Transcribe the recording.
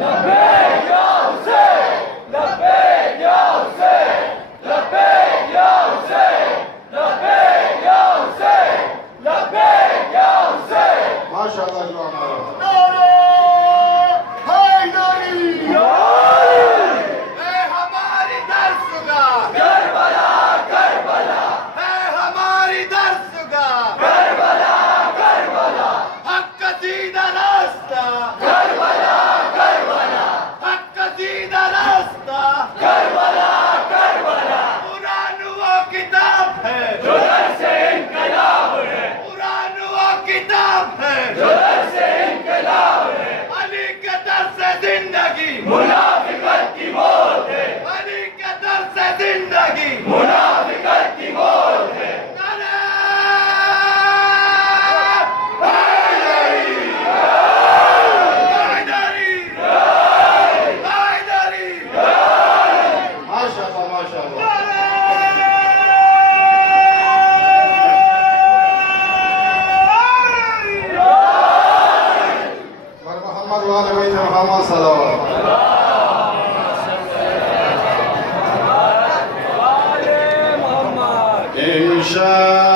لبیک یا حسین، لبیک یا حسین، لبیک یا حسین، لبیک یا حسین، لبیک یا حسین۔ ماشاءاللہ جو ہمارا منافقت کی موت ہے، علی کے در سے زندگی منافقت کی موت ہے۔ ماشاءاللہ ماشاءاللہ محمد وآل بیت محمد صلوات انشاء